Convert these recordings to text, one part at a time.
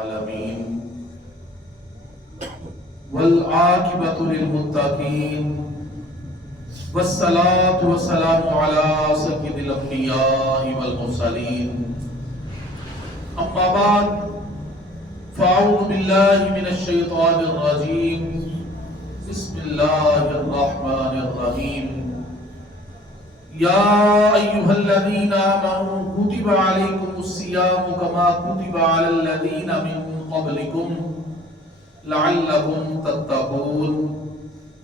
العالمين والعاقبة للمتقين والصلاة والسلام على سيد الأنبياء والمرسلين أما بعد فأعوذ بالله من الشيطان الرجيم بسم الله الرحمن الرحيم يا أيها الذين آمنوا كتب عليكم الصيام كما كتب على الذين من قبلكم لعلكم تتقون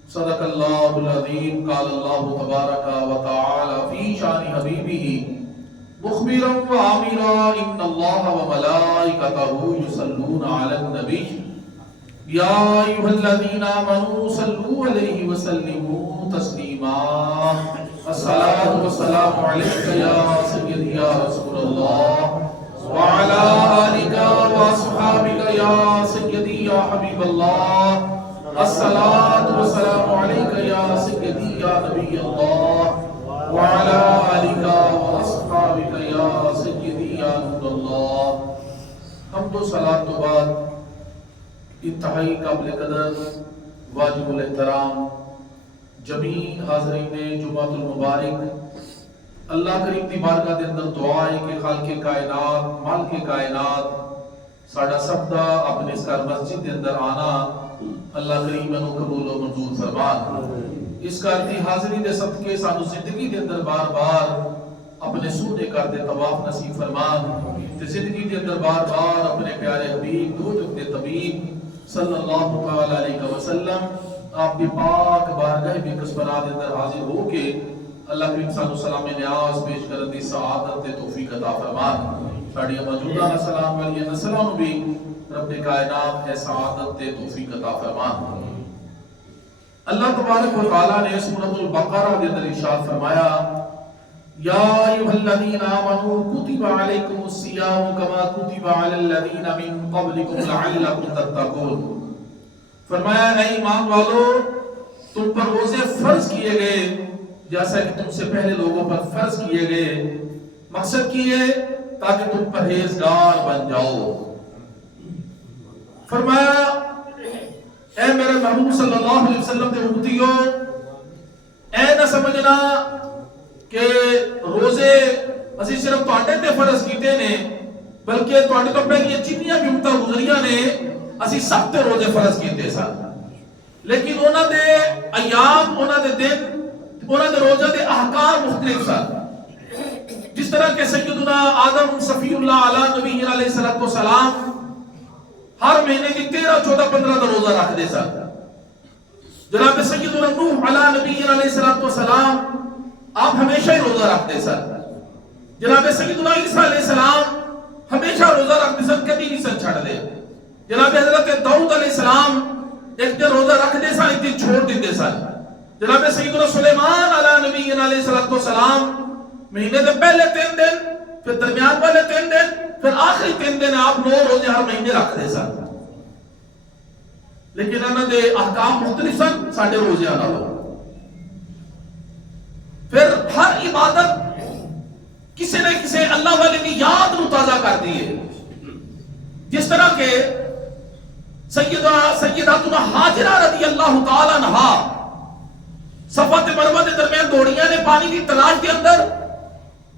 صدق الله العظيم قال الله تبارك وتعالى في شان حبيبه مخبرا وآمرا إن الله وملائكته يصلون على النبي يا أيها الذين آمنوا صلوا عليه وسلموا تسليما الصلاة والسلام عليك يا سيدي يا رسول الله وعلى آلك وأصحابك يا سيدي يا حبيب الله الصلاة والسلام عليك يا سيدي يا نبي الله وعلى آلك وأصحابك يا سيدي يا نور الله حمد و صلاة و بعد انتہائی قابل قدر واجب الاحترام جمیع حاضرین جمعۃ المبارک اللہ کریم دی بارگاہ دے اندر دعا ہے کہ خالق کائنات مالک کائنات ساڈا سب دا اپنے اس گھر مسجد دے اندر آنا اللہ کریم انو قبول و منظور فرما اس گھر دی حاضری دے صدقے سانو زندگی دے اندر بار بار اپنے سونے گھر دے طواف نصیب فرما تے زندگی دے اندر بار بار اپنے پیارے حبیب دو دے طبیب صلی اللہ علیہ وسلم آپ کی پاک بارگاہ بے قصبرات دے اندر حاضر ہو کے اللہ کریم سانو سلام نیاز پیش کرن دی سعادت تے توفیق عطا فرما ساڈی موجودہ سلام علیہ السلام بھی رب کائنات ہے سعادت تے توفیق عطا فرما اللہ تبارک و تعالی نے سورۃ البقرہ کے اندر ارشاد فرمایا یا ایھا الذین آمنوا کتب علیکم الصیام کما کتب علی الذین من قبلکم لعلکم تتقون فرمایا اے ایمان والو تم پر روزے فرض کیے گئے جیسا کہ تم سے پہلے لوگوں پر فرض کیے گئے مقصد کیے تاکہ تم پرہیزگار بن جاؤ فرمایا اے میرے محبوب صلی اللہ علیہ وسلم کے امتیوں اے نہ سمجھنا کہ روزے اسی صرف تواڈے تے فرض کیتے نے بلکہ تواڈے تو پہلے جتنیاں بھی امتاں گزریاں نے اسی سب تے روزے فرض کیتے سن لیکن انہاں دے ایام انہاں دے دن انہاں دے روزے دے احکام مختلف سن جس طرح کہ سیدنا آدم صفی اللہ علیہ نبی علیہ السلام ہر مہینے کی 13 14 15 کا روزہ رکھ دے سن جناب سیدنا نوح علیہ نبی علیہ السلام آپ ہمیشہ ہی روزہ رکھتے سن جناب سیدنا عیسیٰ علیہ السلام ہمیشہ روزہ رکھتے سن کبھی نہیں سن چھڑ دے جناب حضرت داؤد علیہ السلام ایک دن روزہ رکھتے سن ایک دن چھوڑ دیتے سن جناب سیدنا سلیمان علیہ نبی علیہ السلام مہینے سے پہلے 3 دن پھر درمیان والے 3 دن پھر آخری 3 دن آپ 9 روزے ہر مہینے رکھتے سن لیکن انہوں نے احکام مختلف سن ساڑھے روزے آنا ہو پھر ہر عبادت کسی نہ کسی اللہ والے کی یاد نو تازہ کر دیئے جس طرح کہ سیداتنا حاجرہ رضی اللہ تعالیٰ عنہ صفا تے مروہ کے درمیان دوڑیاں نے پانی کی تلاش کے اندر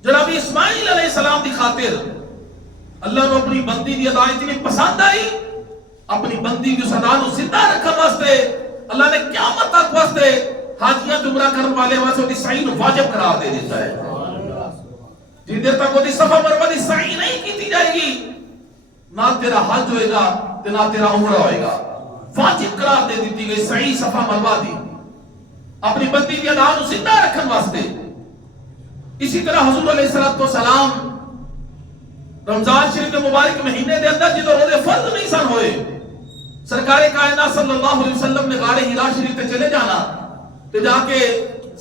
جناب اسماعیل علیہ السلام دی خاطر اللہ نے اپنی بندی دی ادا اتنی پسند آئی اپنی بندی کی صدا نو زندہ رکھنے واسطے اللہ نے قیامت تک واسطے حاجیاں جمرہ کرنے والے واسطے دی سعی نو واجب قرار دے دیتا ہے جن دیر تک وہ دی صفا مروہ دی سعی نہیں کی جائے گی نہ تیرا حج ہوئے گا نہ تیرا عمرہ ہوئے گا واجب قرار دے دیتی گئی سعی صفا مروہ دی اپنی بندی دی ادا نو زندہ رکھنے واسطے اسی طرح حضور علیہ السلام رمضان شریف کے مبارک مہینے دے اندر جدو روزے فرض نہیں سن ہوئے سرکار کائنات صلی اللہ علیہ وسلم نے غار ہرا شریف تے چلے جانا تے جا کے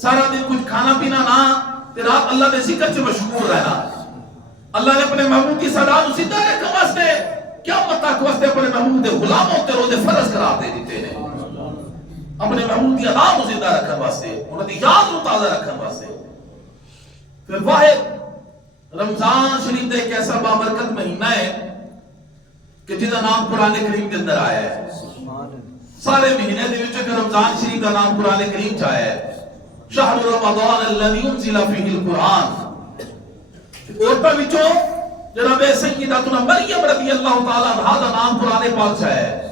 سارا دن کچھ کھانا پینا نہ تے رات اللہ دے ذکر سے مشغول رہنا اللہ نے اپنے محبوب کی صدا نو زندہ رکھنے واسطے قیامت تک واسطے اپنے محبوب دے غلاموں تے روزے فرض قرار دے دیتے ہیں اپنے محبوب کی ادا کو زندہ رکھنے واسطے انہوں نے یاد کو تازہ رکھنے واسطے پھر واحد رمضان شریف ایک ایسا بابرکت مہینہ ہے کہ جہاں نام قرآن کریم کے اندر آیا ہے. سارے مہینے دے وچ رمضان شریف کا نام قرآن کریم چ آیا ہے. شہر رمضان الذی انزل فیہ القرآن. عورتاں وچوں جناب سیدتنا مریم رضی اللہ تعالی عنہا دا نام قرآن پاک چ آیا ہے.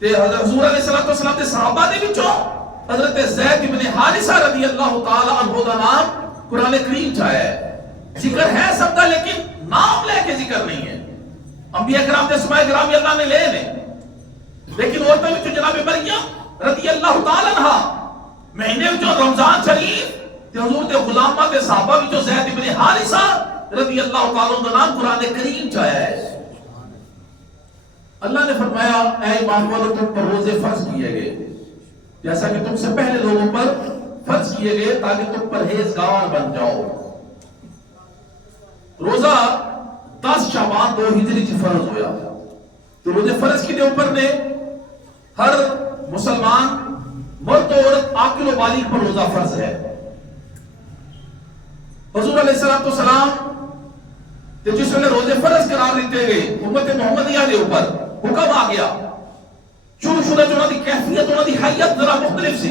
تے حضرت حضور علیہ الصلوۃ والسلام دے صحابہ دے وچوں حضرت زید بن حارثہ رضی اللہ تعالی عنہ دا نام قرآن کریم چ آیا ہے. ذکر ہے سب کا لیکن نام لے کے ذکر نہیں ہے. انبیاء کرام دے اسماء گرامی اللہ نے لے نے، لیکن عورتوں میں جناب مریم رضی اللہ تعالی عنہا مہینے میں رمضان شریف تے حضور دے غلاماں تے صحابہ وچوں زید بن حارثہ رضی اللہ تعالی عنہ دا نام قرآن کریم چ آیا ہے. اللہ نے فرمایا اے ایمان والو تم پر روزے فرض کیے گئے جیسا کہ تم سے پہلے لوگوں پر فرض کیے گئے تاکہ تم پرہیزگار بن جاؤ. روزہ 10 شعبان 2 ہجری سے فرض ہویا. تو روزے فرض کی دے اوپر نے ہر مسلمان مرد و عورت عاقل و بالغ پر روزہ فرض ہے. حضور علیہ السلام جس ویلے روزے فرض قرار دیتے گئے امت محمدیہ کے اوپر حکم آ گیا. شروع انہوں کی کیفیت انہوں کی حیت ذرا مختلف سی.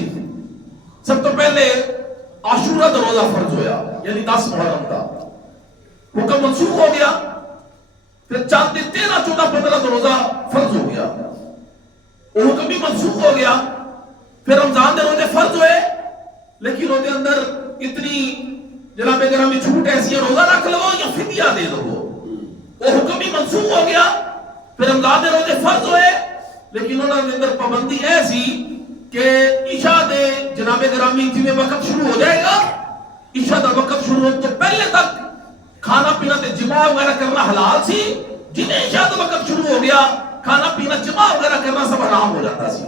سب تو پہلے عاشورہ کا روزہ فرض ہویا یعنی 10 محرم کا. حکم منسوخ ہو گیا. پھر چاند 13 14 15 کا روزہ فرض ہو گیا. وہ حکم بھی منسوخ ہو گیا. پھر رمضان کے روزے فرض ہوئے لیکن وہ اندر اتنی جناب گرامی چھوٹ ایسی ہے روزہ رکھ لو یا فدیہ دے دو. وہ حکم بھی منسوخ ہو گیا. پھر رمضان کے روزے فرض ہوئے لیکن انہوں نے اندر پابندی ایسی کہ عشاء دے جناب گرامی جی وقت شروع ہو جائے گا عشاء دا وقت شروع ہونے تو پہلے تک کھانا پینا تے جماع وغیرہ کرنا حلال سی. جنہیں عشاء دا وقت شروع ہو گیا کھانا پینا جماع وغیرہ کرنا سب حرام ہو جاتا سی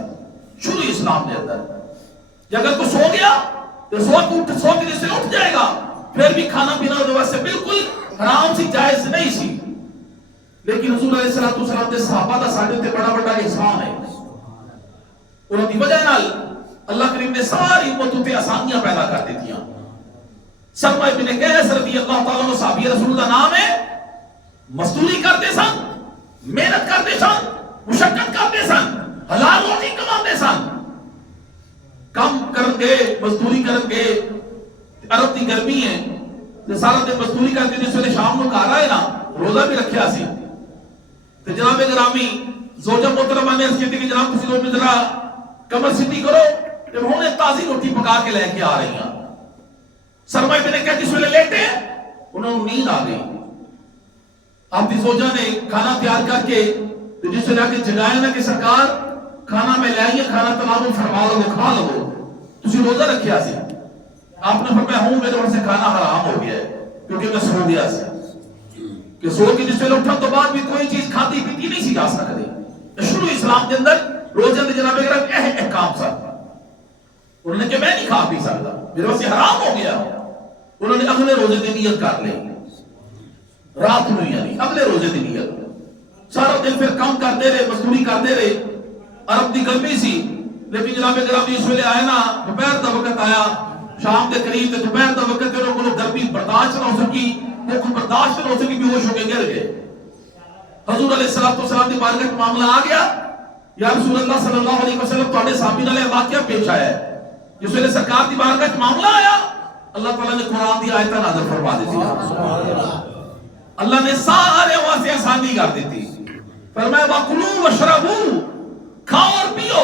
شروع اسلام کے اندر. اگر تو سو گیا تو سو کے جس سے اٹھ جائے گا پھر بھی کھانا پینا وہ واسطے بالکل حرام سی جائز نہیں سی. لیکن حضور علیہ السلام دے صحابہ دا ساڈے تے بڑا بڑا احسان ہے. انہاں دی وجہ نال اللہ کریم نے ساری امت تے آسانیاں پیدا کر دتیاں. سلمہ بن قیس رضی اللہ تعالیٰ عنہ صحابی رسول اللہ نام ہے. مزدوری کرتے سن، محنت کرتے سن، مشقت کرتے سن، حلال روزی کماتے سن. کم کرن گے مزدوری کرن گے. عرب دی گرمی ہے تے سارا دن مزدوری کر کے جس ویلے شام نو گھر آئے نا روزہ بھی رکھیا سی. تے جناب گرامی زوجہ محترمہ نے عرض کی کہ جناب تسی لوگ ذرا کمر سیدھی کرو تے ہن تازی روٹی پکا کے لے کے آ رہی ہیں. سرمائے بن کہ جس ویلے لیٹے انہوں نے نیند آ گئی. آپ کی زوجہ نے کھانا تیار کر کے جس ویلے آ کے جگایا نا کہ سرکار کھانا میں لے آئیے کھانا تناول فرما لو کھا لو تسی روزہ رکھیا سی. آپ نے فرمایا ہوں میرے وہاں سے کھانا حرام ہو گیا ہے کیونکہ میں سو گیا سی. کہ سو کے جس ویلے اٹھا تو بعد بھی کوئی چیز کھاتی پیتی نہیں سی جا سکتی. شروع اسلام کے اندر روزے اندر جناب احکام سا. انہوں نے کہ میں نہیں کھا پی سکتا میرے واسطے حرام ہو گیا. انہوں نے اگلے روزے کی نیت کر لی رات میں یعنی اگلے روزے کی نیت. سارا دن پھر کام کرتے رہے مزدوری کرتے رہے. عرب کی گرمی سی لیکن جناب گرامی اس ویلے آئے نا دوپہر کا وقت آیا شام کے قریب تے دوپہر کا وقت تے انہوں کو گرمی برداشت نہ ہو سکی بھوک برداشت نہ ہو سکی بے ہوش ہو کے گر گئے. حضور علیہ السلام کی بارگاہ میں معاملہ آ گیا یا رسول اللہ صلی اللہ علیہ وسلم تواڈے صحابی نال واقعہ پیش آیا ہے. جس ویلے سرکار کی بارگاہ میں معاملہ آیا اللہ تعالیٰ نے قرآن دی آیتاں نازل فرما دی. اللہ نے سارے واسطے آسانی کر دیتی. فرمایا وَكُلُوا وَاشْرَبُوا کھاؤ اور پیو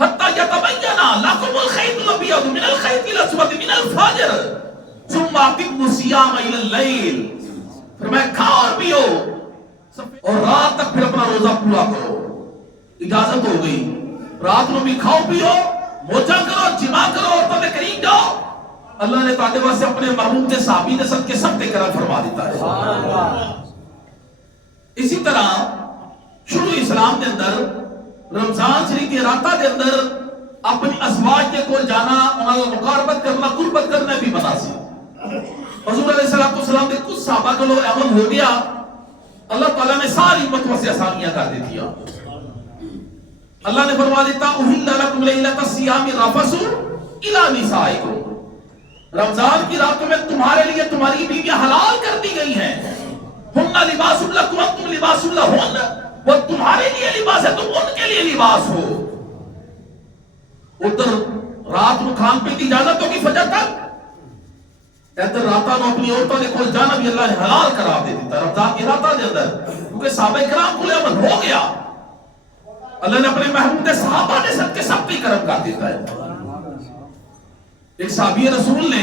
حتی یتبین لکم الخیط الابیض من الخیط الاسود من الفجر ثم اتموا الصیام الی اللیل. فرمایا کھاؤ اور پیو اور رات تک پھر اپنا روزہ پورا کرو. اجازت ہو گئی رات کو بھی کھاؤ پیو موجہ کرو جمع کرو عورتوں کے قریب جاؤ. اللہ نے تاکہ واسے اپنے محبوب کے صحابی نے سب کے سب کے کرم فرما دیتا ہے. اسی طرح شروع اسلام کے اندر رمضان شریف کی راتوں کے اندر اپنی ازواج کے کول جانا انہاں کو مقاربت کرنا قربت کرنا بھی بنا سی. حضور علیہ السلام کے کچھ صحابہ کو عمل ہو گیا اللہ تعالیٰ نے ساری امت سے آسانیاں کر دیتی. اللہ نے فرما دیتا احل لکم لیلۃ الصیام الرفث الی نسائکم رمضان کی راتوں میں تمہارے لیے تمہاری بیویاں حلال کر دی گئی ہیں ہن لباس لکم وانتم لباس لہن، وہ تمہارے لیے لباس ہے، تم ان کے لیے لباس ہو. ادھر رات کو کھان پی کی اجازت ہوگی فجر تک، ادھر راتاں نو اپنی عورتوں کے کول جانا بھی اللہ نے حلال کرا دے دیتا رمضان کی راتاں دے اندر، کیونکہ صحابہ کرام کو عمل ہو گیا. اللہ نے اپنے محبوب کے صحابہ نے سب کے سب کی کرم کر دیتا ہے. ایک صحابی رسول نے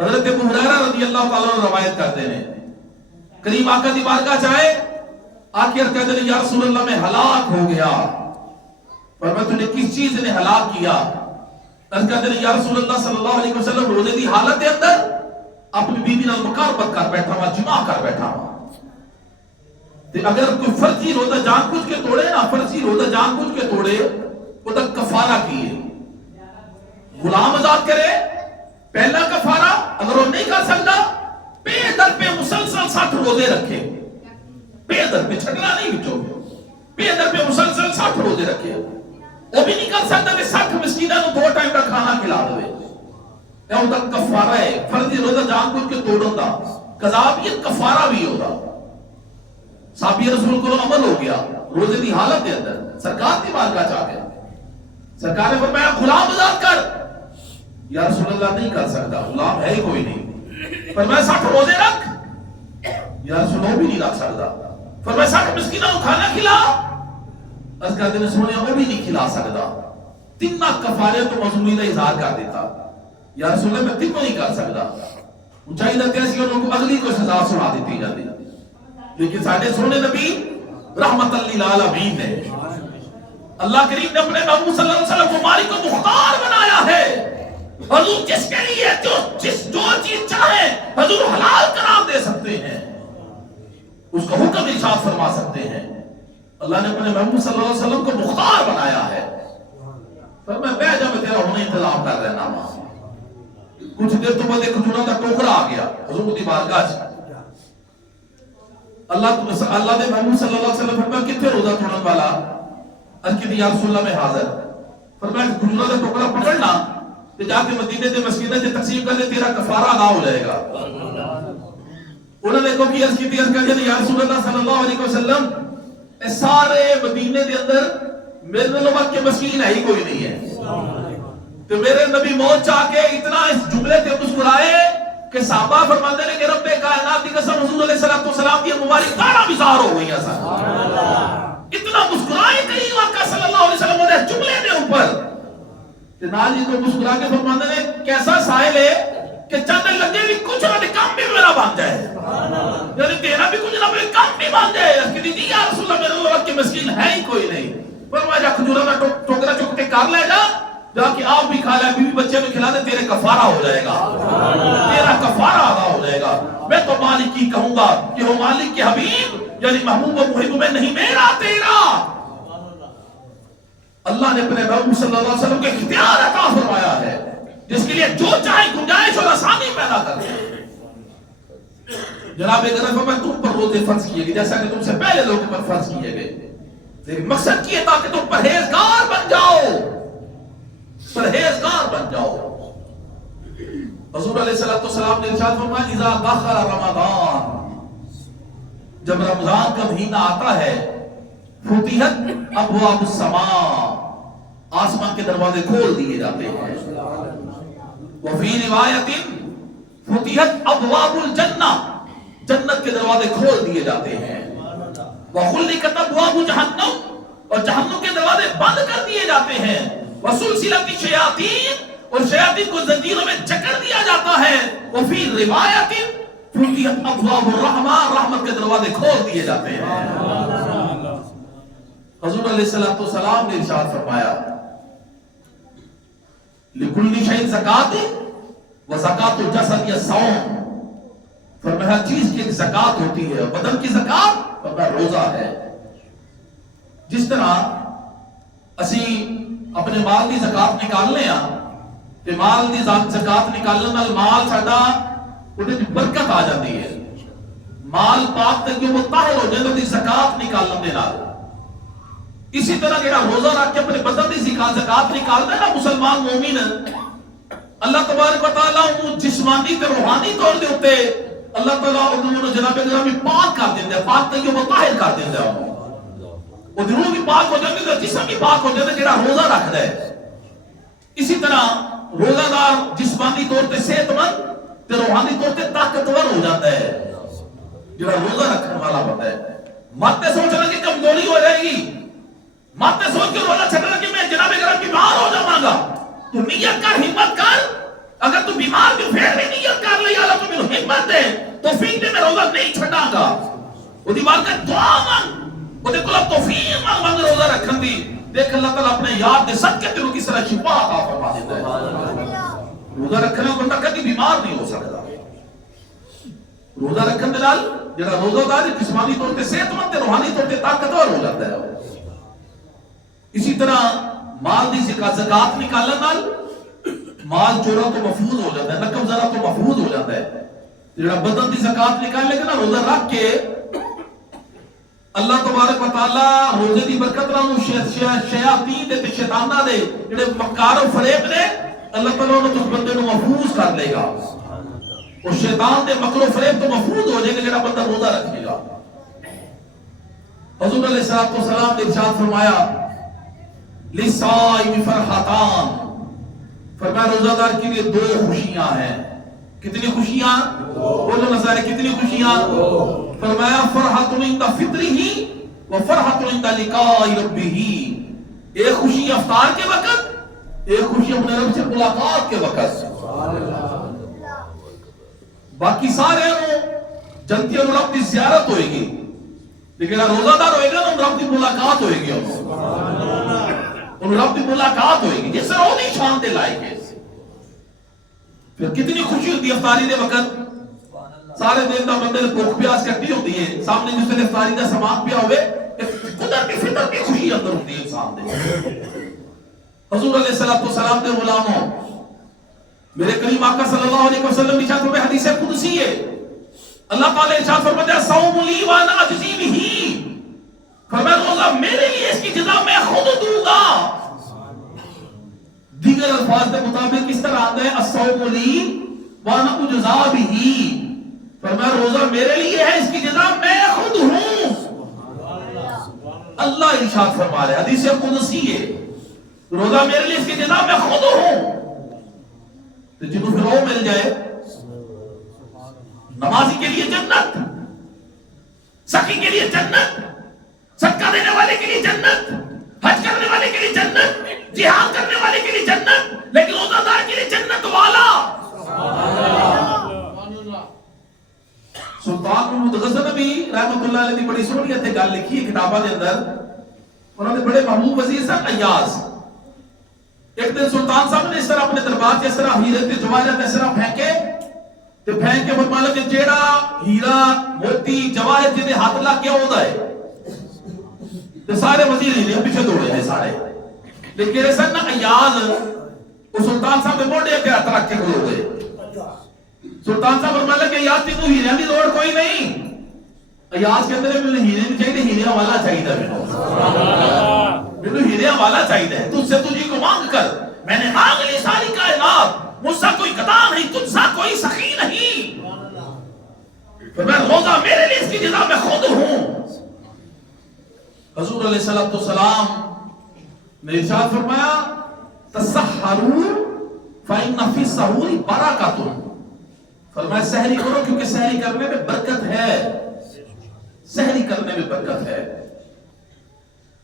حضرت ابو ہریرہ رضی اللہ تعالیٰ عنہ روایت کرتے ہیں، قریب آقا دی بارگاہ جائے، آخر کہتے ہیں یا رسول اللہ میں ہلاک ہو گیا. فرمایا تجھے کس چیز نے ہلاک کیا؟ اس کہتے ہیں یا رسول اللہ صلی اللہ علیہ وسلم روزے دی حالت کے اندر اپنی بیوی نال مقاربت کر بیٹھا ہوا، جماع کر بیٹھا ہوا. اگر کوئی فرضی روزہ جان بوجھ کے توڑے نا، فرضی روزہ جان بوجھ کے توڑے، وہ تک کفارہ کیے، غلام آزاد کرے پہلا کفارہ. اگر وہ نہیں کر سکتا پے در پہ مسلسل 60 روزے رکھے، پے در پہ چھٹنا نہیں بچو، پے در پہ مسلسل 60 روزے رکھے. وہ بھی نہیں کر سکتا کہ 60 مسکینوں کو 2 ٹائم کا کھانا کھلا دے، یا وہ تک کفارہ ہے. فرضی روزہ جان بوجھ کے توڑن دا قضا بھی ہے، کفارہ بھی ہوتا. صحابی رسول کو عمل ہو گیا روزے دی حالت کے اندر، سرکار کی بارگاہ چاہ گیا. سرکار نے فرمایا غلام آزاد کر. یا رسول اللہ نہیں کر سکتا، غلام ہے ہی کوئی نہیں. فرمایا 60 روزے رکھ. یا رسول اللہ بھی نہیں رکھ سکتا. فرمایا 60 مسکینوں کو کھانا کھلا. اس کا دن سونے وہ بھی نہیں کھلا سکتا. 3 کفارے تو مظلومی کا اظہار کر دیتا. یا رسول اللہ میں 3 نہیں کر سکتا. اونچائی نہ کیسی انہوں کو اگلی کو سزا سنا دیتی جاتی. لیکن ساڈے سونے نبی رحمت للعالمین نے، اللہ کریم نے اپنے محبوب صلی اللہ علیہ وسلم کو مالک کو مختار بنایا ہے. حضور جس کے لیے جو چیز چاہے حضور حلال قرار دے سکتے ہیں، اس کا حکم ارشاد فرما سکتے ہیں. اللہ نے اپنے محبوب صلی اللہ علیہ وسلم کو مختار بنایا ہے. پر میں بہ جا میں تیرا ہونے انتظام کر رہنا. کچھ دیر تو بعد ایک کھجوروں کا ٹوکرا آ گیا حضور کی بارگاہ سے. اللہ نے محمود صلی اللہ علیہ وسلم فرمایا کتنے روزہ توڑن والا؟ عرض کی یا رسول اللہ میں حاضر. فرمایا کھجوروں کا ٹوکرا پکڑنا تے جا کے مدینے دے مسکیناں تے تقسیم کر دے، تیرا کفارہ ادا ہو جائے گا. انہوں نے کہا کہ عرض کی یا رسول اللہ صلی اللہ علیہ وسلم اے سارے مدینے دے اندر میرے لوگ کے مسکین ہے ہی کوئی نہیں ہے. تو میرے نبی موت چاہ کے اتنا اس جملے تے مسکرائے کہ صحابہ فرماتے ہیں کہ رب کائنات کی قسم حضور علیہ السلام کی مبارک داڑھاں بھی ظاہر ہو گئی. اتنا مسکرائے کریم آقا صلی اللہ علیہ وسلم نے جملے کے اوپر. نال جی تو مسکرا کے فرماتے ہیں کیسا سائل ہے کہ چند لگے بھی کچھ نہ کام بھی میرا بن جائے، یعنی تیرا بھی کچھ نہ کام بھی بن جائے. اس کی دی یا رسول اللہ میرے لوگ کے مسکین ہے ہی کوئی نہیں. فرمایا جا کھجورا کا ٹوکرا چک کے کر لے جا کہ آپ بھی کھا لے، بیوی بچے بھی کھلا دے، تیرے کفارہ ہو جائے گا، تیرا کفارہ ادا ہو جائے گا. میں تو مالک کی کہوں گا کہ وہ مالک کے حبیب یعنی محبوب و محب میں نہیں میرا تیرا. اللہ نے اپنے محبوب صلی اللہ علیہ وسلم کے اختیار عطا فرمایا ہے جس کے لیے جو چاہے گنجائش اور آسانی پیدا کر دے. جناب گرم فرمایا تم پر روزے فرض کیے گئے جیسا کہ تم سے پہلے لوگوں پر فرض کیے گئے، لیکن مقصد یہ تھا کہ تم پرہیزگار بن جاؤ، پرہیزگار بن جاؤ. حضور علیہ السلام نے ارشاد فرمایا اذا دخل رمضان، جب رمضان کا مہینہ آتا ہے فتحت ابواب السماء، آسمان کے دروازے کھول دیے جاتے ہیں. وفی روایت فتحت ابواب الجنہ، جنت کے دروازے کھول دیے جاتے ہیں. وغلقت ابواب جہنم، اور جہنم کے دروازے بند کر دیے جاتے ہیں. وسلسلت الشیاطین، اور شیاطین کو زنجیروں میں جکڑ دیا جاتا ہے. وفی روایت فتحت ابواب الرحمہ، رحمت کے دروازے کھول دیے جاتے ہیں. حضور علیہ السلام نے ارشاد فرمایا لکل شیء زکات و زکات الجسد الصوم، فرمایا ہر چیز کی ایک زکات ہوتی ہے، بدن کی زکات فرمایا روزہ ہے. جس طرح اسی اپنے مال کی زکات نکالنے ہاں تے مال کی زکات نکالنے نال مال ساڈا اودے وچ برکت آ جاتی ہے، مال پاک تے کہ وہ طاہر ہو جائے تے زکات نکالنے دے نال. اسی طرح جڑا روزہ رکھ کے اپنے بدن کی زکات نکالتا ہے نا مسلمان مومن، اللہ تبارک و تعالیٰ انہوں جسمانی تے روحانی طور دے اوتے اللہ تعالیٰ انہوں جناب گرامی پاک کر دیتا ہے، پاک تیو مطاہر کر دیتا ہے، وہ دلوں بھی پاک ہو جاتے ہیں، جسم بھی پاک ہو جاتے ہیں، جڑا روزہ رکھتا ہے۔ اسی طرح روزہ دار جسمانی طور پہ صحت مند تے روحانی طور پہ طاقتور ہو جاتا ہے، جڑا روزہ رکھنے والا ہوتا ہے۔ مت سوچنا کہ کمزوری ہو جائے گی، مت سوچ کے روزہ چھڑنا کہ میں جناب گرامی بیمار ہو جاؤں گا۔ تو نیت کر، ہمت کر، اگر تو بیمار بھی پھر بھی نیت کر لے، اللہ تو میرے ہمت دے توفیق دے، میں روزہ نہیں چھڑا گا۔ وہ دیوار کا دعا مانگ، وہ دیکھو اللہ توفیق مانگ روزہ رکھن دی، دیکھ اللہ تعالیٰ اپنے یاد دے صدقے تیروں کی طرح شفا عطا فرما دیتا ہے۔ روزہ رکھنا بندہ کبھی بیمار نہیں ہو سکتا۔ روزہ رکھن دے نال جڑا روزہ دار جسمانی طور پہ صحت مند تے روحانی طور پہ طاقتور ہو جاتا ہے۔ اسی طرح مال دی زکات نکالنے نال مال چورا تو محفوظ ہو جاتا ہے، نقب زرا تو محفوظ ہو جاتا ہے۔ جڑا بدن دی زکات نکالے گا نا روزہ رکھ کے، اللہ تبارک و تعالی روزے دی برکت نال شیاطین دے تے شیطاناں دے جڑے مکار و فریب نے، اللہ تعالی انہوں اس بندے نو محفوظ کر لے گا۔ اور شیطان دے مکر و فریب تو محفوظ ہو جائے گا جڑا بندہ روزہ رکھے گا۔ حضور علیہ السلام نے ارشاد فرمایا لِلصَّائِمِ فَرْحَتَانِ، فرمایا روزہ دار کے لیے دو خوشیاں ہیں۔ کتنی خوشیاں؟ بولو نظارے کتنی خوشیاں؟ فرمایا فرحۃ عند فطرہ وفرحۃ عند لقاء ربہ، ایک خوشی افطار کے وقت، ایک خوشی اپنے رب سے ملاقات کے وقت۔ باقی سارے جنتی اور رب کی زیارت ہوئے گی، لیکن روزہ دار ہوئے گا نا رب کی ملاقات ہوئے گی، ان رب کی ملاقات ہوئے گی جس سے وہ نہیں شان دے لائے گے۔ پھر کتنی خوشی ہوتی ہے افطاری دے وقت، سارے دن دا بندے نے بھوک پیاس کٹی ہوتی ہے، سامنے جس نے افطاری دا سامان پیا ہوئے، قدرتی فطر کی خوشی اندر ہوتی ہے انسان دے۔ حضور علیہ السلام دے غلاموں، میرے کریم آقا صلی اللہ علیہ وسلم ارشاد فرماتے ہیں، حدیث قدسی ہے، اللہ تعالی ارشاد فرماتے ہیں الصوم لی وانا اجزی بہ، فرمایا روزہ میرے لیے، اس کی جزا میں خود دوں گا۔ دیگر الفاظ کے مطابق اس طرح آتا ہے الصوم لی وانا اجزا بہ، فرمایا روزہ میرے لیے ہے، اس کی جزا میں خود ہوں۔ اللہ ارشاد فرما رہے ہیں، حدیث قدسی ہے، روزہ میرے لیے، اس کی جزا میں خود ہوں۔ تو جنہوں پھر وہ مل جائے، نمازی کے لیے جنت، سخی کے لیے جنت، صدقہ دینے والے کے لیے جنت، حج کرنے والے کے لیے جنت، جہاد کرنے والے کے لیے جنت، لیکن روزہ دار کے لیے جنت والا۔ سلطان محمود غزنوی رحمۃ اللہ علیہ نے بڑی سونی تے گل لکھی ہے کتاباں دے اندر، انہوں نے بڑے محبوب وزیر سن ایاز۔ ایک دن سلطان صاحب نے اس طرح اپنے دربار سے اس طرح ہیرے تے جواہرات اس طرح پھینکے تے پھینک کے فرمایا کہ جیڑا ہیرا موتی جواہر جے ہاتھ لگ گیا ہوتا ہے، تے سارے وزیر ہیرے پیچھے دوڑے ہیں سارے، لیکن سن نا ایاز وہ سلطان صاحب نے موڑے کے ہاتھ رکھ کے کھلو گئے۔ سلطان صاحب فرمایا کہ ایاز تینوں ہیرے دی لوڑ کوئی نہیں، ایاز کہتے ہیں مجھے ہیرے نہیں چاہیے، ہیرے والا چاہیے مجھے ہیرے والا چاہیے، تجھ سے تجھے کو مانگ کر میں نے مانگ لی ساری کائنات، مجھ سے کوئی گدا نہیں، تجھ سے کوئی سخی نہیں، فرمایا روزہ میرے لیے، اس کی جزا میں خود ہوں۔ حضور علیہ السلام نے ارشاد فرمایا تسحروا فإن فی السحور برکۃ، فرمایا سحری کرو کیونکہ سحری کرنے میں برکت ہے، سحری کرنے میں برکت ہے۔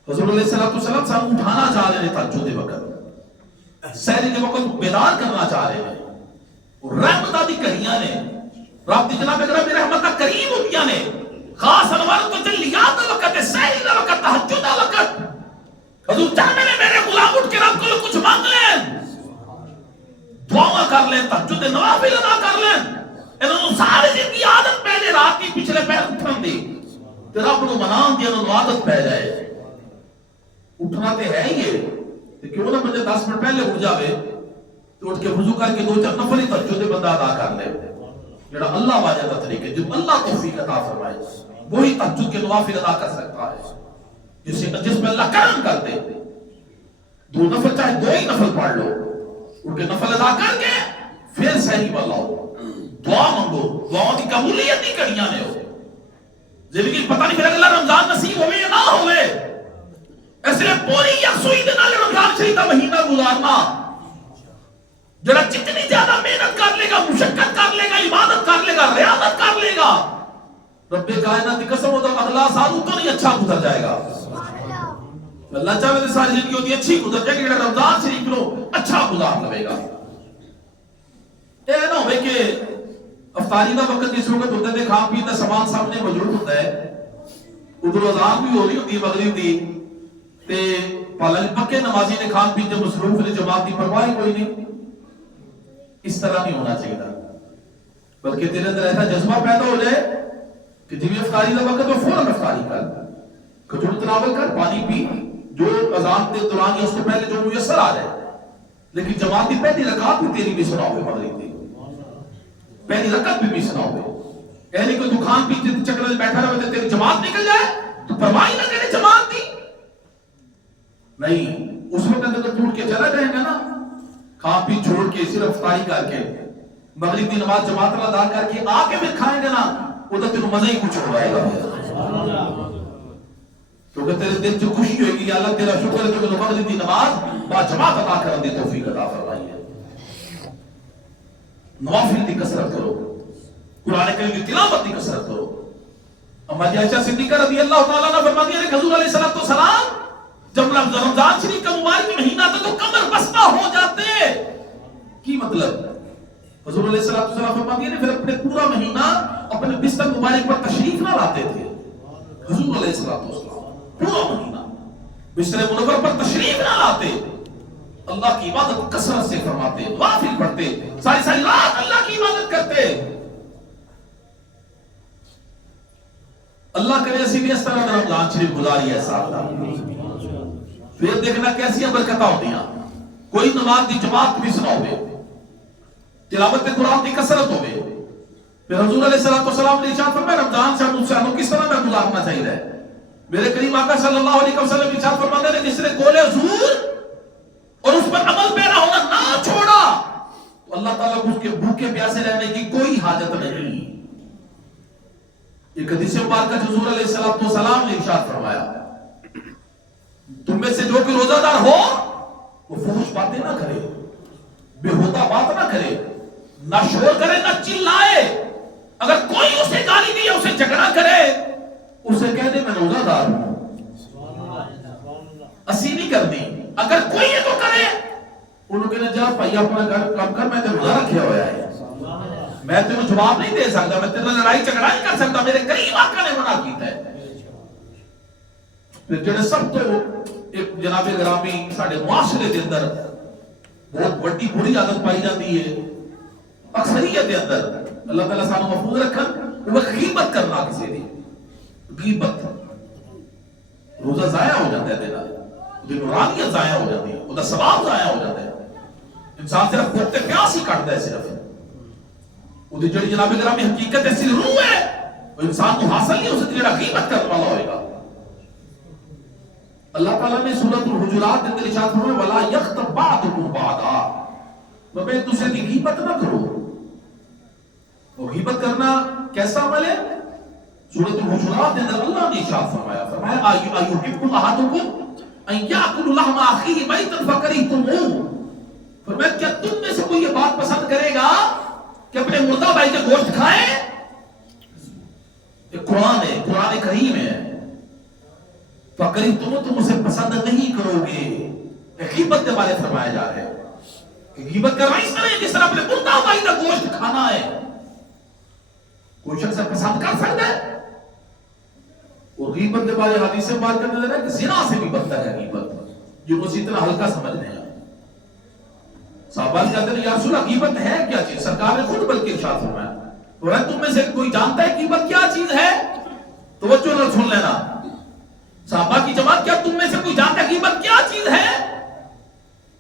حضور علیہ السلام صاحب اٹھانا چاہ رہے ہیں تہجد کے وقت، سحری کے وقت بیدار کرنا چاہ رہے ہیں، اور رحمتہ دی کریاں نے، رب دی جناب اکرم رحمتہ کریم ہوتیاں نے، خاص انوار تو جلیات دا وقت ہے، سحری دا وقت، تہجد دا وقت۔ حضور چاہتے ہیں میرے غلام اٹھ کے رب کو کچھ مانگ لیں، دعا کر لیں، تہجد نوافل ادا کر لیں، انہوں سارے زندگی عادت پہلے رات کی پچھلے پیر اٹھن دی، تے رب نو منان دی انہوں عادت پہ جائے، اٹھنا تے ہے ہی ہے، تے کیوں نہ بندے 10 منٹ پہلے اٹھ جاوے، تو اٹھ کے وضو کر کے 2-4 نفلی تہجد بندہ ادا کر لے، جڑا اللہ واجہ کا طریقہ ہے، جو اللہ توفیق عطا فرمائے وہی تہجد کے نوافل ادا کر سکتا ہے، جس میں اللہ کرم کر دے۔ 2 نفل چاہے 2 ہی نفل پڑھ لو، ان کے نفل ادا کر کے پھر سحری والا ہو، دعا منگو، دعاؤں کی قبولیت نہیں کریاں نے ہو زندگی پتہ نہیں پھر اگلا رمضان نصیب ہوئے یا نہ ہوئے، اس لیے پوری یکسوئی دے نال رمضان شریف کا مہینہ گزارنا، جڑا جتنی زیادہ محنت کر لے گا، مشقت کر لے گا، عبادت کر لے گا، ریاضت کر لے گا، رب کائنات کی قسم ہوتا اگلا سال تو نہیں اچھا گزر جائے گا۔ اللہ چاہے تو ساری زندگی ہوتی اچھی گزر جائے گی، رمضان شریف لو اچھا گزار لے گا۔ اے نہ ہوئے کہ افطاری کا وقت جس وقت ہوتا ہے کھان پین کا سامان سامنے موجود ہوتا ہے، ادھر اذان بھی ہو رہی ہوتی ہے مغرب دی، تے پکے نمازی نے کھان پین کے مصروف نے، جماعت کی پرواہ کوئی نہیں۔ اس طرح نہیں ہونا چاہیے، بلکہ تیرے اندر ایسا جذبہ پیدا ہو جائے کہ جب افطاری کا وقت تو فوراً افطاری کر، کھجور تناول کر، پانی پی، جو اذان کے دوران یا اس کے پہلے جو میسر آ جائے، لیکن جماعت کی پہلی رکعت بھی تیری بھی سناؤ گے، مغرب دی پہلی رکعت بھی سناؤ گے، یعنی کوئی دکان پی چکر میں بیٹھا رہے تیری جماعت نکل جائے تو پرواہ نہ کرے جماعت دی نہیں، اس وقت اندر ٹوٹ کے چلا جائے گا نا، کھان پی چھوڑ کے صرف افطاری کر کے مغرب کی نماز جماعت ادا کر کے آ کے پھر کھائیں گے نا، ادھر تیرے مزہ ہی کچھ ہو جائے گا، کیونکہ تیرے دل سے خوشی ہوئے گی، یا اللہ تیرا شکر ہے کہ مغرب کی نماز با جماعت ادا کرنے دی توفیق عطا فرمائی ہے۔ نوافل کی کثرت کرو، قرآن کریم کی تلاوت کی کثرت کرو۔ اما جی عائشہ صدیقہ رضی اللہ تعالیٰ عنہ فرماتی ہے کہ حضور علیہ السلام جب رمضان شریف کا مبارک مہینہ تھا تو کمر بستہ ہو جاتے، کی مطلب حضور علیہ السلام فرماتی ہے پھر اپنے پورا مہینہ اپنے بستر مبارک پر تشریف نہ لاتے تھے، حضور علیہ السلام پورا مہینہ بستر منور پر تشریف نہ لاتے، اللہ کی عبادت کثرت سے فرماتے، نوافل پڑھتے، ساری ساری رات اللہ کی عبادت کرتے۔ اللہ کرے اسی بھی اس طرح رمضان شریف گزاری ہے سال پھر دیکھنا کیسی برکتیں ہوتی ہیں، کوئی نماز دی جماعت بھی سناؤ گے، تلاوت قرآن کی کثرت ہوگی، پھر حضور علیہ السلام نے ارشاد فرمایا رمضان سے ہم کس طرح میں گزارنا چاہیے، میرے کریم آقا صلی اللہ علیہ وسلم ارشاد فرماتے ہیں جس نے قول حضور اور اس پر عمل پیرا ہونا نہ چھوڑا تو اللہ تعالیٰ کو اس کے بھوکے پیاسے رہنے کی کوئی حاجت نہیں۔ ایک حدیث مبارکہ حضور علیہ السلام نے ارشاد فرمایا تم میں سے جو کہ روزہ دار ہو وہ فحش باتیں نہ کرے، بےہودہ بات نہ کرے، نہ شور کرے، نہ چلائے، اگر کوئی اسے گالی دی یا اسے جھگڑا کرے اسے کہہ دے میں روزہ دار ہوں، اسی نہیں کرنی، اگر کوئی یہ تو کرے انہوں کہنا جا پائیا اپنا کام کر، میں تے روزہ رکھیا ہوا ہے، میں تمہیں جواب نہیں دے سکتا، میں تیرے لڑائی جھگڑا نہیں کر سکتا، میرے کریم آقا نے منع کیتا ہے۔ پھر جڑے سب تو ایک جناب گرامی ساڑھے معاشرے کے اندر بہت بڑی بری عادت پائی جاتی ہے اکثریت کے اندر، اللہ تعالیٰ سانو محفوظ رکھن، وہ غیبت کرنا کسی دی، غیبت روزہ ضائع ہو جاتا ہے تیرا، دی نورانیت ضائع ہو جاتی ہے، وہ دا ثواب ضائع ہو جاتا ہے، انسان صرف بھوکتے پیاس ہی کٹتا ہے، صرف وہ دی جڑی جناب گرامی حقیقت ایسی روح ہے وہ انسان کو حاصل نہیں ہو سکتی جڑا غیبت کرنے والا ہوئے گا۔ اللہ تعالیٰ نے سورۃ الحجرات کے ارشاد فرمایا ولا یغتب بعضکم بعضا، میں دوسرے کی غیبت نہ کرو، وہ غیبت کرنا کیسا عمل ہے؟ سورۃ الحجرات کے اندر اللہ نے ارشاد فرمایا ایحب احدکم ان یاکل لحم اخیہ میتا فکرہتموہ، فرمایا کیا تم میں سے کوئی یہ بات پسند کرے گا کہ اپنے مردہ بھائی کا گوشت کھائے؟ یہ قرآن ہے، قرآن کریم ہے، فقریب تم اسے پسند نہیں کرو گے، غیبت کے بارے فرمایا جا رہا ہے کہ غیبت کرنا اس طرح ہے جس طرح اپنے مردہ بھائی کا گوشت کھانا ہے، کوئی شخص پسند کر سکتا ہے؟ اور غیبت کے بارے حدیث سے بات کرنے لگا کہ زنا سے بھی بدتر ہے غیبت، جو اسی طرح ہلکا سمجھنے ہیں۔ صحابہ کہتے ہیں یا رسول اللہ غیبت ہے کیا چیز؟ سرکار نے خود بلکہ ارشاد فرمایا تم میں سے کوئی جانتا ہے غیبت کیا چیز ہے؟ توجہ نہ سن لینا، صحابہ کی جماعت کیا تم میں سے کوئی جانتا ہے غیبت کیا چیز ہے؟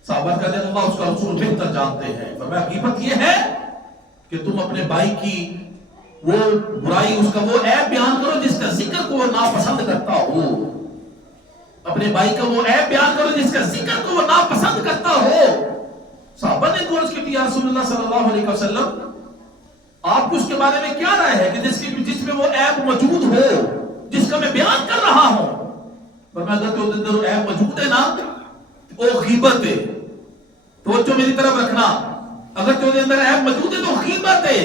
صحابہ کہتے ہیں اللہ اس کا رسول بہتر جانتے ہیں، فرمایا غیبت یہ ہے کہ تم اپنے بھائی کی وہ برائی، اس کا وہ عیب بیان کرو جس کا ذکر کو وہ ناپسند کرتا ہو، اپنے بھائی کا وہ عیب بیان کرو جس کا ذکر کو وہ ناپسند کرتا ہو۔ صحابہ نے عرض کی یا رسول اللہ صلی اللہ علیہ وسلم آپ کو اس کے بارے میں کیا رائے ہے کہ جس میں وہ عیب موجود ہو جس کا میں بیان کر رہا ہوں؟ پر میں اگر تو اندر عیب موجود ہے نا وہ غیبت ہے، توجہ میری طرف رکھنا، اگر تو اندر عیب موجود ہے تو غیبت ہے،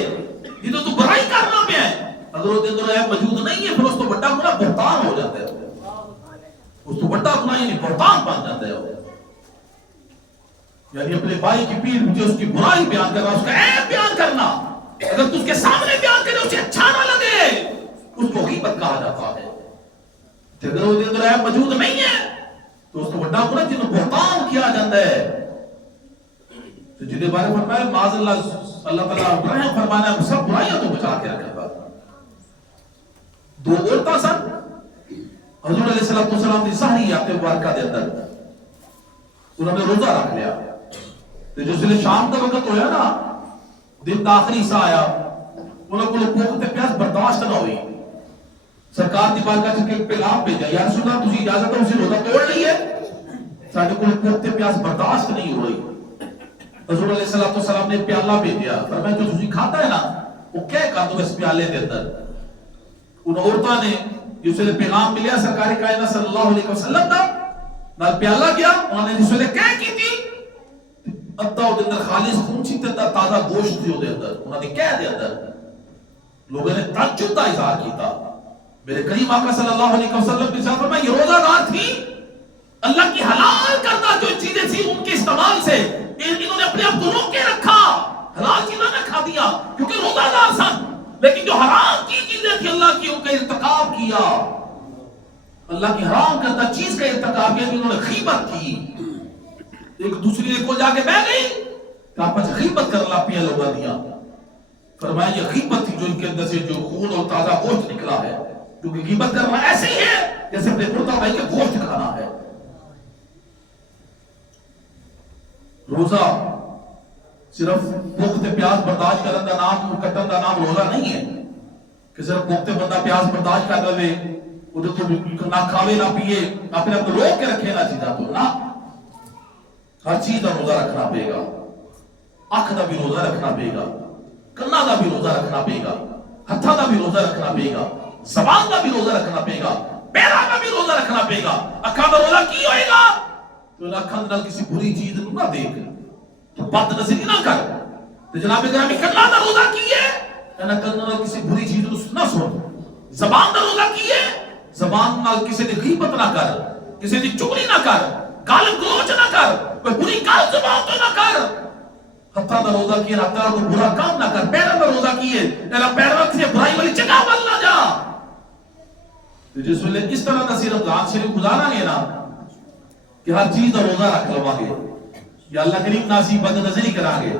یہ تو برائی کرنا پہ ہے، اگر وہ اندر عیب موجود نہیں ہے پھر اس تو بڑا گناہ بہتان ہو جاتا ہے، اس تو بڑا گناہ یعنی بہتان بن جاتا ہے، یعنی اپنے بھائی کی پیٹھ پیچھے اس کی برائی بیان کرنا، اس کا عیب بیان کرنا، اگر تو اس کے سامنے بیان کرے اسے اچھا نہ لگے اس کو غیبت کہا جاتا ہے، اگر وہ اندر عیب موجود نہیں ہے تو اس کو بڑا گناہ جنہوں بہتان کیا جاتا ہے، تو جنہیں بارے فرمایا معاذ اللہ تعالیٰ رحم فرمانا ہے سب برائیاں تو بچا کے رکھا تھا۔ دو عورتاں سن حضور علیہ السلام کی ظاہری یاتِ مبارکہ دے اندر انہوں نے روزہ رکھ لیا، تو جس لئے شام کا وقت ہویا نا دن کا آخری حصہ آیا، انہوں کو بھوک تے پیاس برداشت نہ ہوئی، سرکار دی بارگاہ چ کے پیغام بھیجا یا رسول اللہ تسی اجازت ہے اسے روزہ توڑ لئیے، ساڈے کو بھوک تے پیاس برداشت نہیں ہو رہی۔ حضور علیہ السلام نے پیالہ بھیجا، فرمایا جو تسی کھاتا ہے نا وہ کیا کہا تم اس پیالے دے اندر؟ ان عورتوں نے جس نے پیغام ملیا سرکار کائنات صلی اللہ علیہ وسلم کا نال پیالہ کیا، انہوں نے جس نے کیا کی تھی اتا او دے اندر خالص خون سی تے تازہ گوشت تھی او دے اندر، انہوں نے کہہ دے اندر لوگوں نے تعجب کا اظہار کیتا، میرے کریم آقا صلی اللہ علیہ وسلم نے فرمایا یہ روزہ دار تھی، اللہ کی حلال کردہ جو چیزیں تھی ان کے استعمال سے انہوں نے اپنے آپ کو روک کے رکھا، حلال چیزیں نہ کھا دیا کیونکہ روزہ دار سن، لیکن جو حرام کی چیزیں تھی اللہ کی ان کا ارتکاب کیا، اللہ کی حرام کردہ چیز کا ارتکاب کیا، انہوں نے غیبت کی، ایک دوسری کو جا کے بیٹھ گئی کہ آپس غیبت کر اللہ پیا لوگا دیا، فرمایا یہ غیبت تھی جو ان کے اندر سے جو خون اور تازہ گوشت نکلا ہے، کیونکہ غیبت کرنا ایسے ہی ہے جیسے اپنے مردہ بھائی کے گوشت کھانا ہے۔ روزہ صرف بھوک تے پیاس برداشت کرن دا نام کٹن دا نام روزہ نہیں ہے کہ صرف بھوک تے بندہ پیاس برداشت کر لے ادھر تو نہ کھاوے نہ پیے اپنے آپ کو روک کے رکھے نہ چیزاں تو نہ، ہر چیز کا روزہ رکھنا پڑے گا، اکھ دا بھی روزہ رکھنا پڑے گا، کنا دا بھی روزہ رکھنا پڑے گا، ہتھاں دا بھی روزہ رکھنا پڑے گا، زبان دا بھی روزہ رکھنا پڑے گا، پیراں دا بھی روزہ رکھنا پڑے گا۔ اکھاں دا روزہ کی ہوئے گا تو اکھاں نال کسی بری چیز نہ دیکھ، تو بد نظری نہ کر، تو جناب گرامی کنا دا روزہ کی ہے کنا نال کسی بری چیز نہ سن، زبان دا روزہ کی ہے زبان نال کسی دی غیبت نہ کر، کسی دی چغلی نہ کر، گال گلوچ نہ کر، کوئی بری گال زبان تو نہ کر، ہتھاں دا روزہ کیے ہتھاں کو برا کام نہ کر، پیراں دا روزہ کیے اللہ پیراں کسی برائی والی جگہ ول نہ جا۔ تو جس ویلے اس طرح دا سی رمضان شریف گزارا گے نا کہ ہر چیز دا روزہ رکھ لواں گے، یا اللہ کریم ناسی بد نظری کرا گے،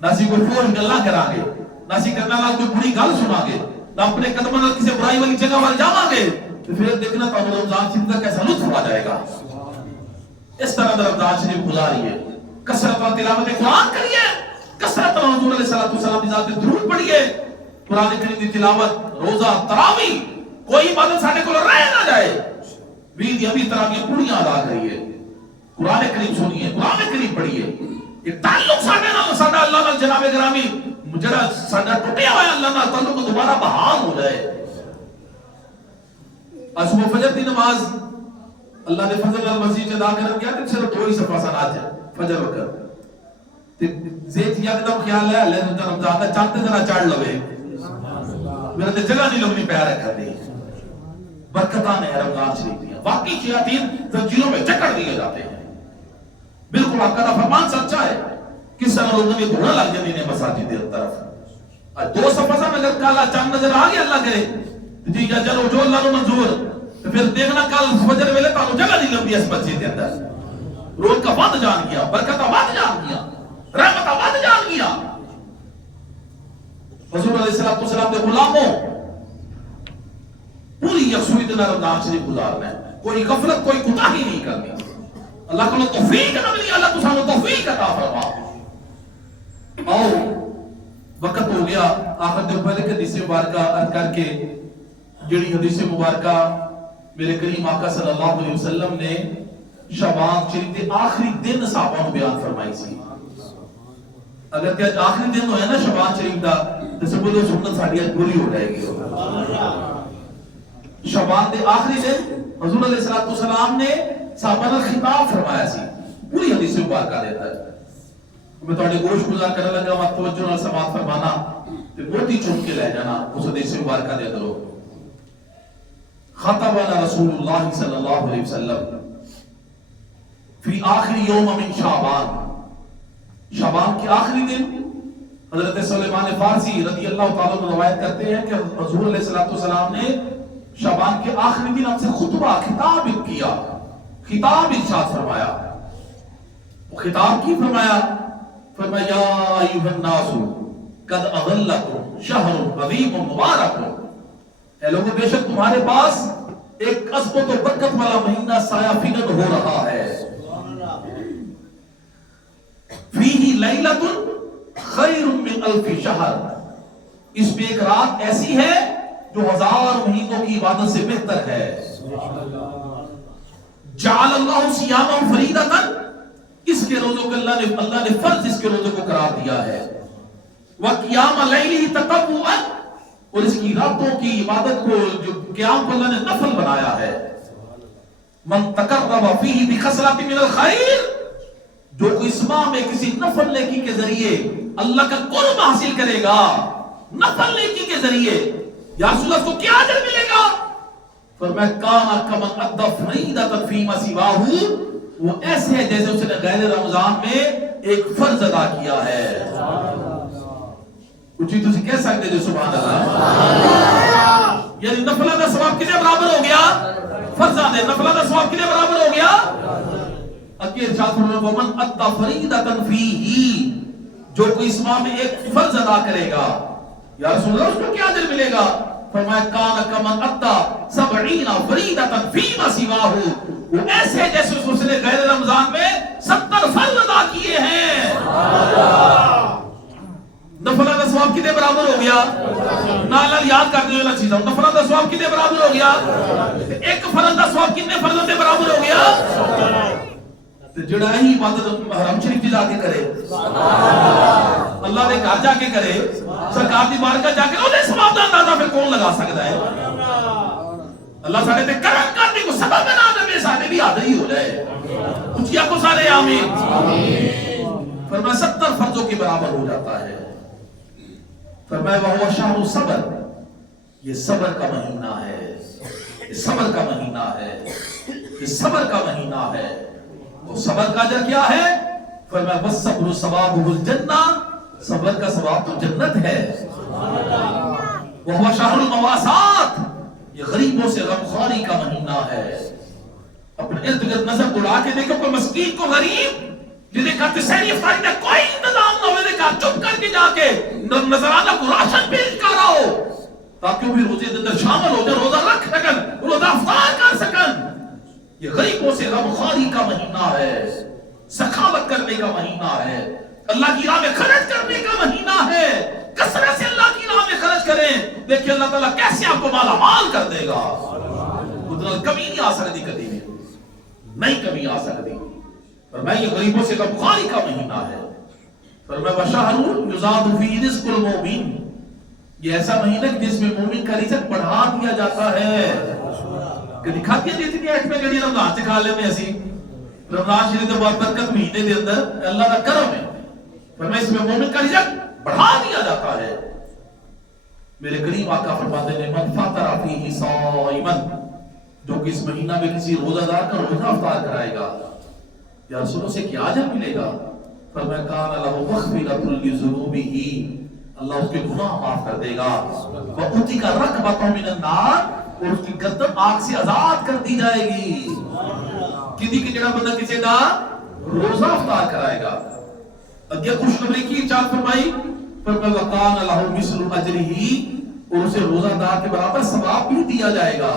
ناسی کوئی فوش گلا کرا گے، ناسی کرنا نال کوئی بری گل سنا گے، نہ اپنے قدموں نال کسی برائی والی جگہ ول جاواں گے، تو پھر دیکھنا تو رمضان شریف کا کیسا لطف آ جائے گا۔ اس طرح دا رمضان شریف گزاریے، کثرت و تلاوت قرآن کریے، کثرت حضور علیہ السلام کی ذات درود پڑھیے، قرآن کریم کی تلاوت، روزہ، تراویح، کوئی عبادت ساڈے کول رہ نہ جائے، بھی ابھی تراویح پوریاں ادا کریے، قرآن کریم سنیے، قرآن کریم پڑھیے، یہ تعلق ساڈے نال ساڈا اللہ نال جناب گرامی جڑا ساڈا ٹوٹیا ہوا اللہ نال تعلق دوبارہ بحال ہو جائے۔ صبح فجر دی نماز اللہ نے فضل نال مسجد ادا کر گیا تے صرف 2 ہی صفحہ سنات ہے فجر وقت تے زیت یکدم خیال ہے اللہ رمضان دا چاند ذرا چڑھ لوے میرے تے جگہ نہیں لگنی پیا رکھا دی، برکتاں نے رمضان شریف دیا، واقعی شیاطین زنجیروں میں جکڑ دیے جاتے ہیں، بالکل آقا کا فرمان سچا ہے، کس طرح لوگوں نے دھونا لگ جاتی ہے مساجد کی طرف، 2 صفحہ میں اگر کالا چاند نظر آ گیا اللہ کرے جی یا چلو جو اللہ نو منظور، تو پھر دیکھنا کل فجر ویلے تانوں جگہ نہیں لبھی اس مسجد کے اندر، روز کا ود جان گیا، برکتاں ود جان گیا، رحمتاں ود جان گیا۔ حضور علیہ السلام دے غلاموں پوری یکسوئی دے نال رمضان شریف گزارنا ہے، کوئی غفلت کوئی کوتاہی نہیں کرنی، اللہ کو توفیق نہ ملی، اللہ تو سانو توفیق عطا فرما۔ آؤ وقت ہو گیا آخر دے پہلے کہ حدیث مبارکہ عرض کر کے جڑی حدیث مبارکہ میرے کریم آقا صلی اللہ علیہ وسلم نے شعبان شریف دے آخری دن صحابہ کو بیان فرمائی سی، اگر کہ آخری دن ہویا نا شعبان شریف دا جیسے بولو سنت ساڑی آج پوری ہو جائے گی. شعبان دے آخری دن حضور علیہ السلام نے صحابہ نے خطاب فرمایا سی, پوری حدیث مبارکہ دیتا ہے. میں تھوڑے گوشت گزار کرنے لگا, وقت توجہ نال سماعت فرمانا تے موٹی چن کے لے جانا اس حدیث مبارکہ دے اندر. خطبنا رسول اللہ صلی اللہ علیہ وسلم فی آخری یوم من شعبان, شعبان کے آخری دن حضرت سلیمان فارسی رضی اللہ تعالیٰ عنہ روایت کرتے ہیں کہ حضور علیہ السلام نے شعبان کے آخری دن ہم سے خطبہ خطاب کیا, خطاب ارشاد فرمایا. وہ خطاب کی فرمایا, فرمایا یا ایھا الناس قد اظلکم شہر عظیم مبارک, اے لوگوں بے شک تمہارے پاس ایک عظمت و برکت والا مہینہ سایہ فگن ہو رہا ہے. فیہ لیلۃ خیر من الف شہر, اس میں ایک رات ایسی ہے جو 1000 مہینوں کی عبادت سے بہتر ہے. جعل اللہ صیامہ فریضۃ, اس کے روزوں کو اللہ نے فرض اس کے روزوں کو قرار دیا ہے. وقیام لیلہ تطوعا, اور اس کی راتوں کی عبادت کو جو قیام کو اللہ نے نفل بنایا ہے. من تقرب فیہ بخصلۃ من الخیر, جو کوئی اس ماہ میں کسی نفل نیکی کے ذریعے اللہ کا قرب حاصل کرے گا, نفل نیکی کے ذریعے, یا رسول اللہ کو کیا اجر ملے گا؟ فرمایا کان کمن ادى فریضۃ فیما سواہ, وہ ایسے ہے جیسے اس نے غیر رمضان میں ایک فرض ادا کیا ہے. کچھ ہی تسی کہہ سکتے جو سبحان اللہ, یعنی نفلہ کا ثواب کتنے برابر ہو گیا؟ فرضاں دے نفلہ کا ثواب کتنے برابر ہو گیا؟ اگے ارشاد فرمایا ومن ادى فریضۃ فیہ, جو کوئی اس ماہ میں ایک فرض ادا کرے گا, یا رسول اللہ اس کو کیا اجر ملے گا؟ فرمایا کان کمن ادى 70 فریضۃ فیما سواہ, وہ ایسے ہے جیسے اس نے غیر رمضان میں 70 فرض ادا کیے ہیں. نفلہ کا ثواب کتنے برابر ہو گیا؟ نال یاد کر دیو نا چیزاں, نفلہ کا ثواب کتنے برابر ہو گیا؟ ایک فرض کا ثواب کتنے فرضوں کے برابر ہو گیا؟ جڑا ہی عبادت حرم شریف کی جا کے کرے, اللہ نے گھر جا کے کرے, سرکار دی بارگاہ جا کے, انہیں ثواب دا اندازہ پھر کون لگا سکتا ہے؟ اللہ سارے تے کرم کرنے کو سبب بنا دے, میں سارے بھی آدھے ہی ہو جائے. اچھیا کو سارے آمین. فرمایا 70 فرضوں کے برابر ہو جاتا ہے. فرمایا وہو شہر صبر, یہ صبر کا مہینہ ہے, یہ صبر کا مہینہ ہے, یہ صبر کا مہینہ ہے. وہ صبر کا اجر کیا ہے؟ فرمایا والصبر ثوابہ الجنہ, صبر کا ثواب تو جنت ہے. وہو شہر المواسات, یہ غریبوں سے غمخواری کا مہینہ ہے. اپنے ارد گرد نظر دوڑا کے دیکھو, کوئی مسکین کو غریب جنہیں کہتے سہری افطاری کا کوئی انتظام نہ ہوئے, کہا چپ کر کے جا کے نظرانہ کو راشن پیش کر رہا ہو تاکہ وہ بھی روزے کے اندر شامل ہو جائے, روزہ رکھ سکن, روزہ افطار کر سکن. یہ غریبوں سے غمخواری کا مہینہ ہے, سخاوت کرنے کا مہینہ ہے, اللہ کی راہ میں خرچ کرنے کا مہینہ ہے. کثرت سے اللہ کی راہ میں خرچ کریں, دیکھیں اللہ تعالیٰ کیسے آپ کو مالا مال کر دے گا. قدرت کمی نہیں آ سکتی, کبھی نہیں کمی آ سکتی. فرمایا یہ غریبوں سے غمخواری کا مہینہ ہے. فرمایا وشہر یزاد فیہ رزق المؤمن, یہ ایسا مہینہ جس میں مومن کا رزق بڑھا دیا جاتا ہے. کدی کھاتی دیتی کہ ایک میں گڑی رمضان سے کھا لینے ایسی, رمضان شریف تو بہت برکت مہینے دے اندر اللہ کا کرم ہے. فرمایا اس میں مومن کا رزق بڑھا دیا جاتا ہے. میرے کریم آقا فرماتے ہیں من فطر فیہ صائما, جو کہ اس مہینہ میں کسی روزہ دار کا روزہ افطار کرائے گا, یا رسولوں سے کیا اجر ملے گا؟ فرمایا کان لہ مغفرۃ لذنوبہ, اللہ اس کے گناہ معاف کر دے گا. وَأُتِیَ رَقَبَةً مِنَ النَّارِ, اور اس کی گردن آگ سے آزاد کر دی جائے گی. کدی کہ جڑا بندہ کسی دا روزہ افطار کرائے گا. اگے خوشخبری کی ارشاد فرمائی, فرمایا وَقَانَ لَهُ مِثْلُ أَجْرِهِ, اور اسے روزہ دار کے برابر ثواب بھی دیا جائے گا.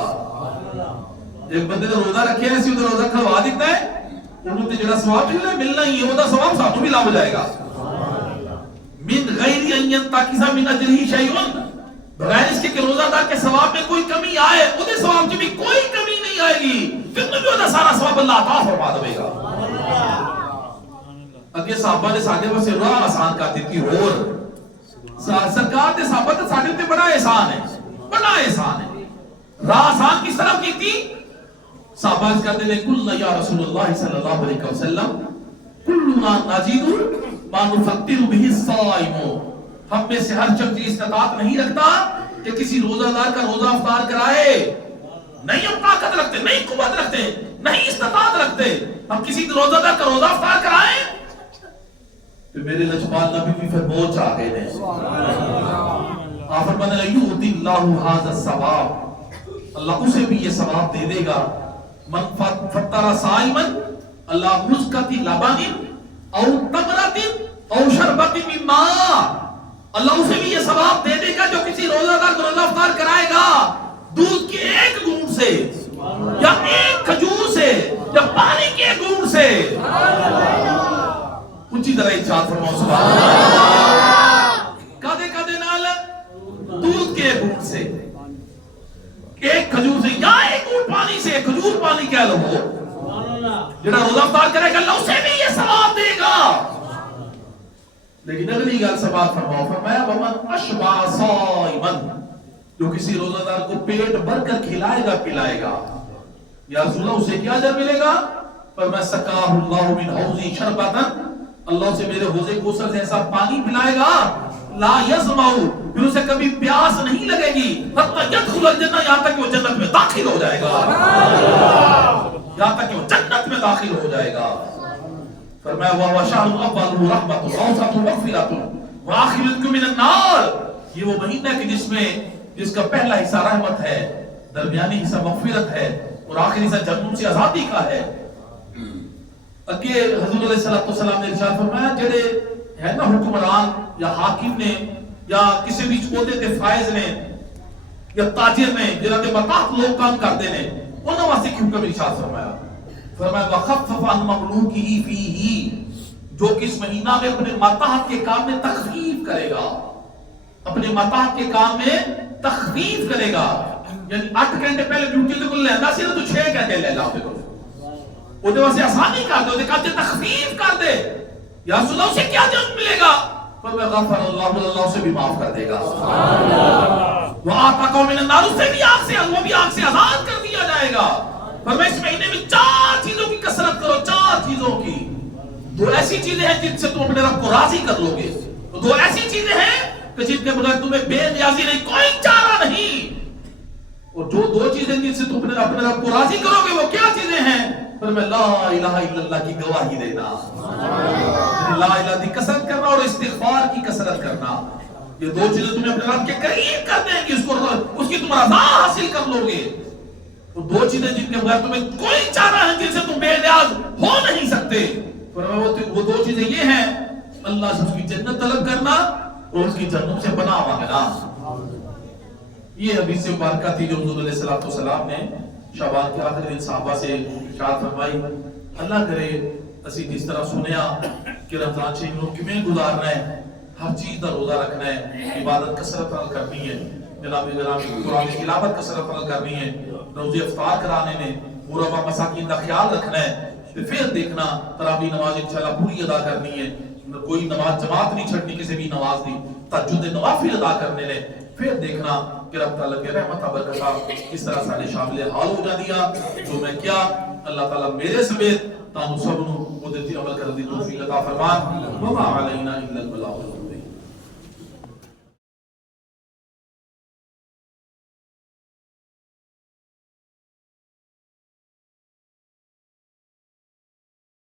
ایک بندے نے روزہ رکھے ایسی ادھر روزہ کھلوا دیتا ہے, انہوں نے جڑا ثواب ملنا ہی ہے, وہ دا ثواب ساتھوں بھی لا ہو جائے گا. من غیر ان ينتقص من اجره شيء, بغیر اس کے کہ روزہ دار کے ثواب میں کوئی کمی آئے, وہ دے ثواب میں بھی کوئی کمی نہیں آئے گی, پھر بھی وہ سارا ثواب اللہ عطا فرما دے گا. اگے صحابہ نے ساڈے واسطے راہ آسان کر دیتی, اور سرکار نے صحابہ تے ساڈے تے بڑا احسان ہے، بڑا احسان ہے. راہ آسان کس طرح کی تھی؟ صحابہ اس کہتے ہیں قلنا یا رسول اللہ صلی اللہ علیہ وسلم کلنا نجد ما نفطر به الصائم، ہم میں سے ہر شخص استطاعت نہیں رکھتا کہ کسی روزہ دار کا روزہ افطار کرائے. نہیں ہم طاقت رکھتے، نہیں قوت رکھتے، نہیں استطاعت رکھتے، ہم کسی روزہ دار کا روزہ افطار کرائیں. تو میرے لجپال نبی بھی پھر موج آ گئے ہیں. آپ فرمانے لگے یؤتی اللہ ھذا الثواب، اللہ اسے بھی یہ ثواب دے دے گا. من فطر صائما اللہ مسکت لبن او تمرۃ او شربت من ماء، اللہ اسے بھی یہ ثواب دے دے گا جو کسی روزہ دار کو روزہ افطار کرائے گا دودھ کے ایک گھونٹ سے یا ایک کھجور سے یا پانی کے گھونٹ سے. اونچی طرح ارشاد فرماؤ سبحان اللہ. کدے کدے نال دودھ کے گھونٹ سے، ایک کھجور سے یا ایک گھونٹ پانی سے، کھجور پانی کہہ لو، جڑا روزہ افطار کرے گا اللہ اسے بھی یہ ثواب دے گا. لیکن اگلی گل سماعت فرماؤ، فرمایا ومن اشبع صائما، جو کسی روزہ دار کو پیٹ بھر کر کھلائے گا پلائے گا، یا رسول اللہ اسے کیا اجر ملے گا؟ فرمایا سقاہ اللہ من حوضی شربتا، اللہ سے میرے حوض کوثر سے ایسا پانی پلائے گا لا یظمأ، پھر اسے کبھی پیاس نہیں لگے گی، حتی یدخل الجنہ، یہاں تک کہ وہ جنت میں داخل ہو جائے گا، یہاں تک کہ وہ جنت میں داخل ہو جائے گا. فرمایا وَهُوَ شَهْرٌ أَوَّلُهُ رَحْمَةٌ وَأَوْسَطُهُ مَغْفِرَةٌ وَآخِرُهُ مِنَ النَّارِ، یہ وہ مہینہ ہے کہ جس کا پہلا حصہ رحمت ہے، درمیانی حصہ مغفرت ہے اور آخری حصہ جہنم سے آزادی کا ہے. اگے حضور علیہ السلام نے ارشاد فرمایا جڑے ہے نا حکمران یا حاکم نے یا کسی بھی عہدے تے فائز نے یا تاجر نے جنہاں تے مطاعت لوگ کام کرتے ہیں انہاں واسطے کی حکم ارشاد فرمایا. فرمایا وَخَفَّفَ عَنْ مَمْلُوكِهِ فِيهِ، جو کس مہینہ میں اپنے مطاعت کے کام میں تخفیف کرے گا، اپنے مطاعت کے کام میں تخفیف کرے گا. یعنی 8 گھنٹے پہلے ڈیوٹی تے کو لینا سی تو 6 گھنٹے لے لاؤ تے وہ دے واسطے آسانی کر دے، وہ دے کہتے تخفیف کر دے. یا رسول اللہ اسے کیا جنت ملے گا؟ فرمایا غفر اللہ، اللہ اسے بھی معاف کر دے گا. وَآتَاكَ مِنَ النَّارِ، اسے بھی آگ سے، وہ بھی آگ سے آزاد کر دیا جائے گا. فرمایا اس مہینے میں 4 چیزوں کی کثرت کرو، 4 چیزوں کی. 2 ایسی چیزیں ہیں جن سے تم اپنے رب کو راضی کر لو گے، 2 ایسی چیزیں ہیں کہ جن کے بغیر تمہیں بے نیازی نہیں، کوئی چارہ نہیں. اور جو 2 چیزیں جن سے تم اپنے رب کو راضی کرو گے وہ کیا چیزیں ہیں؟ فرمایا لا الہ الا اللہ کی گواہی دینا، لا الہ کی کثرت کرنا اور استغفار کی کثرت کرنا. یہ 2 چیزیں تمہیں اپنے رب کے قریب کر دیں گی، اس کی تم رضا حاصل کر لو گے. اور 2 چیزیں جن کے بغیر تمہیں کوئی چارہ ہے جن سے تم بے نیاز ہو نہیں سکتے. فرمایا وہ 2 چیزیں یہ ہیں، اللہ سے اس کی جنت طلب کرنا اور اس کی جہنم سے پناہ مانگنا. یہ حدیث مبارکہ تھی جو حضور علیہ السلام نے شعبان کے آخر دن صحابہ سے ارشاد فرمائی. اللہ کرے اسی جس طرح سنیا کہ رمضان شریف میں کیویں گزارنا ہے، ہر چیز کا روزہ رکھنا ہے، عبادت کثرت نال کرنی ہے، جناب گرامی قرآن کی تلاوت کثرت نال کرنی ہے، روزے افطار کرانے نے، غربا مساکین کا خیال رکھنا ہے. پھر دیکھنا تراویح نماز انشاءاللہ پوری ادا کرنی ہے، کوئی نماز جماعت نہیں چھڑنی، کسی بھی نماز دی، تہجد نوافل ادا کرنے نے. پھر دیکھنا کہ رب تعالیٰ کے رحمت برکتہ کس طرح سارے شامل حال ہو جانیا. جو میں کیا اللہ تعالیٰ میرے سمیت تانوں سب نو وہ دیتی عمل کر دی توفیق عطا فرمان. وما علینا الا البلاغ.